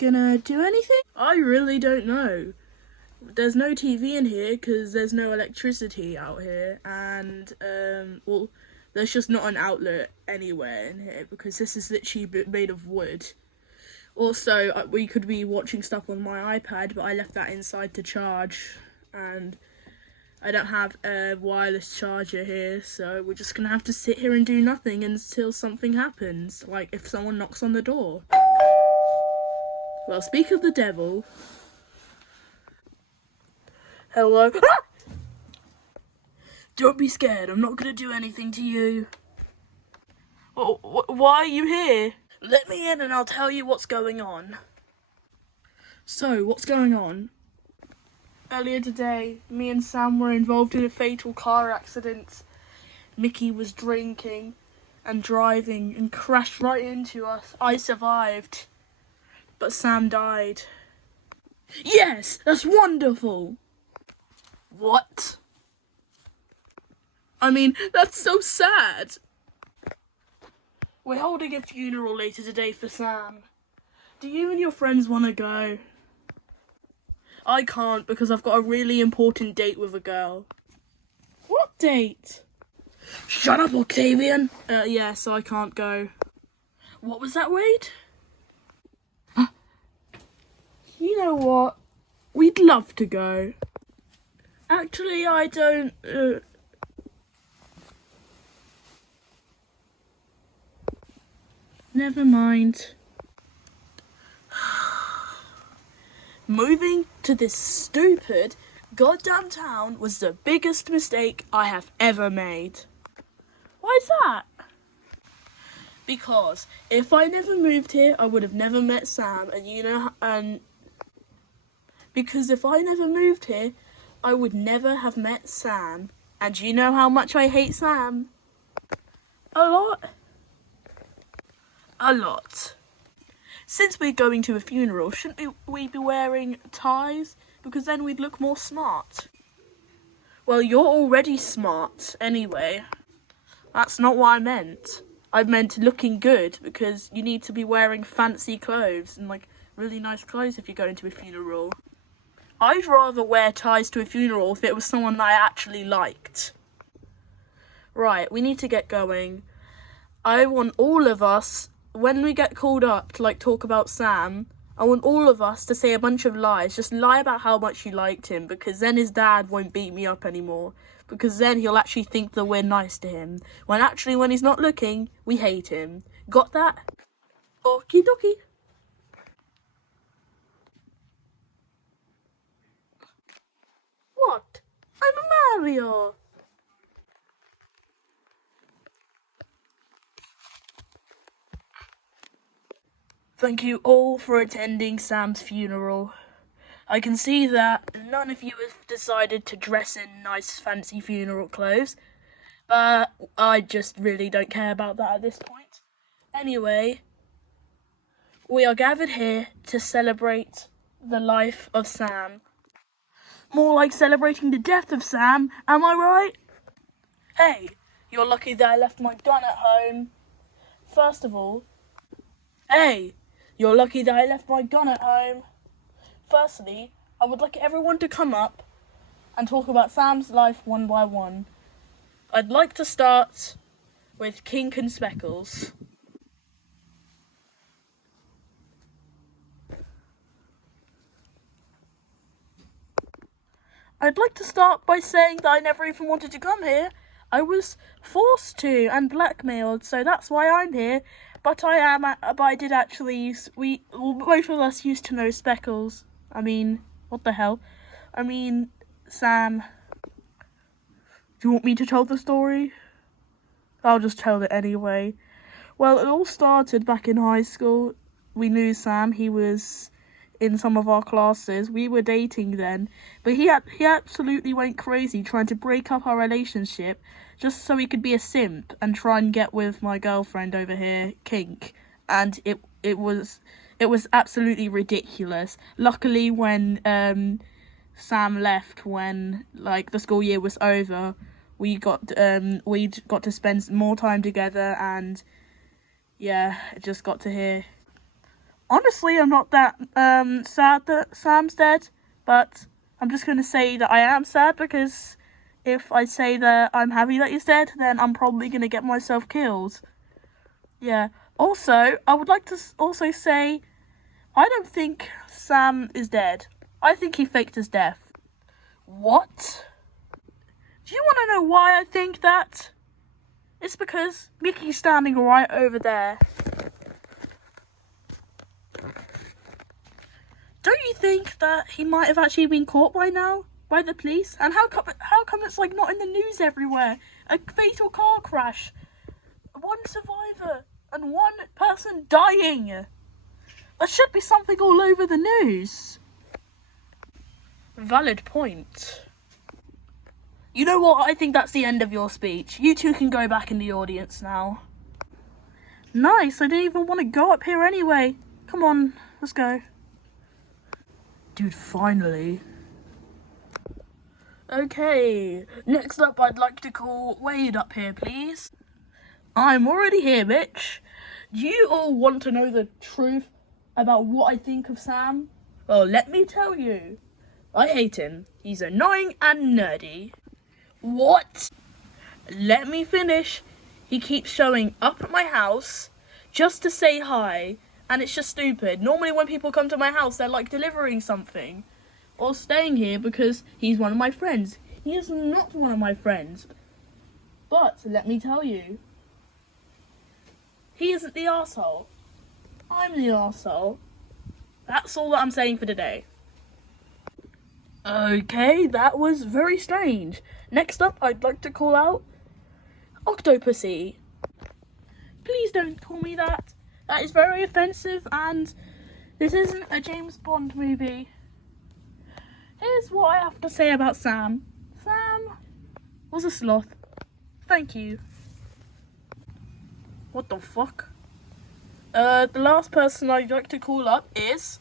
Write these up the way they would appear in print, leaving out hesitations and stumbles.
gonna do anything? I really don't know. There's no TV in here because there's no electricity out here, and well, there's just not an outlet anywhere in here because this is literally made of wood. Also, we could be watching stuff on my iPad, but I left that inside to charge, and I don't have a wireless charger here, so we're just gonna have to sit here and do nothing until something happens, like if someone knocks on the door. Well, speak of the devil. Hello? Don't be scared, I'm not gonna do anything to you. Why are you here? Let me in and I'll tell you what's going on. So, what's going on? Earlier today, me and Sam were involved in a fatal car accident. Mickey was drinking and driving and crashed right into us. I survived, but Sam died. Yes, that's wonderful! What? I mean, that's so sad. We're holding a funeral later today for Sam. Do you and your friends want to go? I can't because I've got a really important date with a girl. What date? Shut up, Octavian! Yeah, so I can't go. What was that, Wade? You know what? We'd love to go. Actually, I don't... Never mind. Moving to this stupid goddamn town was the biggest mistake I have ever made. Why is that? Because if I never moved here, I would have never met Sam, because if I never moved here, I would never have met Sam. And you know how much I hate Sam? A lot. A lot. Since we're going to a funeral, shouldn't we be wearing ties? Because then we'd look more smart. Well, you're already smart anyway. That's not what I meant. I meant looking good, because you need to be wearing fancy clothes and like really nice clothes if you're going to a funeral. I'd rather wear ties to a funeral if it was someone that I actually liked. Right, we need to get going. I want all of us, when we get called up to like talk about Sam, I want all of us to say a bunch of lies. Just lie about how much you liked him, because then his dad won't beat me up anymore. Because then he'll actually think that we're nice to him. When actually, when he's not looking, we hate him. Got that? Okie dokie. What? I'm a Mario. Thank you all for attending Sam's funeral. I can see that none of you have decided to dress in nice fancy funeral clothes, but I just really don't care about that at this point. Anyway, we are gathered here to celebrate the life of Sam. More like celebrating the death of Sam, am I right? Hey, you're lucky that I left my gun at home. First of all, hey, you're lucky that I left my gun at home. Firstly, I would like everyone to come up and talk about Sam's life one by one. I'd like to start with Kink and Speckles. I'd like to start by saying that I never even wanted to come here. I was forced to and blackmailed, so that's why I'm here. But I did actually both of us used to know Speckles. I mean, what the hell? I mean, Sam. Do you want me to tell the story? I'll just tell it anyway. Well, it all started back in high school. We knew Sam. He was in some of our classes. We were dating then. But he absolutely went crazy trying to break up our relationship just so he could be a simp and try and get with my girlfriend over here, Kink. And it was absolutely ridiculous. Luckily, when Sam left, when like the school year was over, we got to spend more time together, and yeah, it just got to here. Honestly, I'm not that sad that Sam's dead, but I'm just going to say that I am sad because if I say that I'm happy that he's dead, then I'm probably going to get myself killed. Yeah. Also, I would like to also say, I don't think Sam is dead. I think he faked his death. What? Do you want to know why I think that? It's because Mickey's standing right over there. Don't you think that he might have actually been caught by now? By the police? And how come it's like not in the news everywhere? A fatal car crash. One survivor and one person dying. There should be something all over the news. Valid point. You know what? I think that's the end of your speech. You two can go back in the audience now. Nice, I didn't even want to go up here anyway. Come on, let's go. Dude, finally. Okay, next up I'd like to call Wade up here, please. I'm already here, bitch. Do you all want to know the truth about what I think of Sam? Well, let me tell you. I hate him. He's annoying and nerdy. What? Let me finish. He keeps showing up at my house just to say hi, and it's just stupid. Normally when people come to my house, they're like delivering something or staying here because he's one of my friends. He is not one of my friends. But let me tell you, he isn't the arsehole. I'm the arsehole. That's all that I'm saying for today. Okay, that was very strange. Next up, I'd like to call out Octopussy. Please don't call me that. That is very offensive, and this isn't a James Bond movie. Here's what I have to say about Sam. Sam was a sloth. Thank you. What the fuck? The last person I'd like to call up is...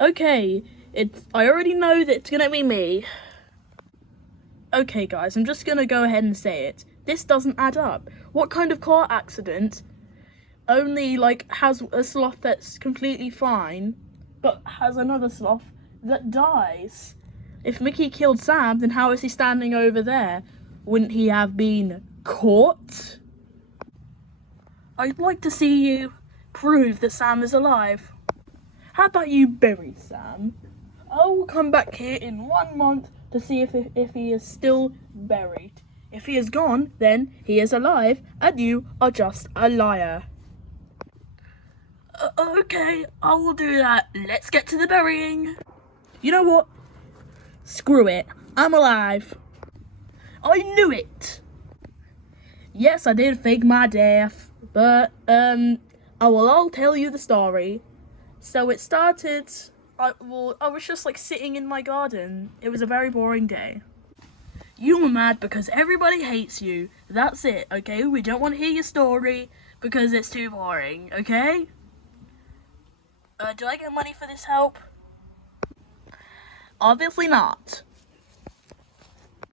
Okay, I already know that it's gonna be me. Okay guys, I'm just gonna go ahead and say it. This doesn't add up. What kind of car accident only has a sloth that's completely fine, but has another sloth that dies? If Mickey killed Sam, then how is he standing over there? Wouldn't he have been caught? I'd like to see you prove that Sam is alive. How about you bury Sam? I will come back here in 1 month to see if he is still buried. If he is gone, then he is alive, and you are just a liar. Okay, I will do that. Let's get to the burying. You know what? Screw it. I'm alive. I knew it. Yes, I did fake my death, but I'll tell you the story. So it started, I was just sitting in my garden. It was a very boring day. You were mad because everybody hates you. That's it, okay? We don't want to hear your story because it's too boring, okay? Do I get money for this help? Obviously not.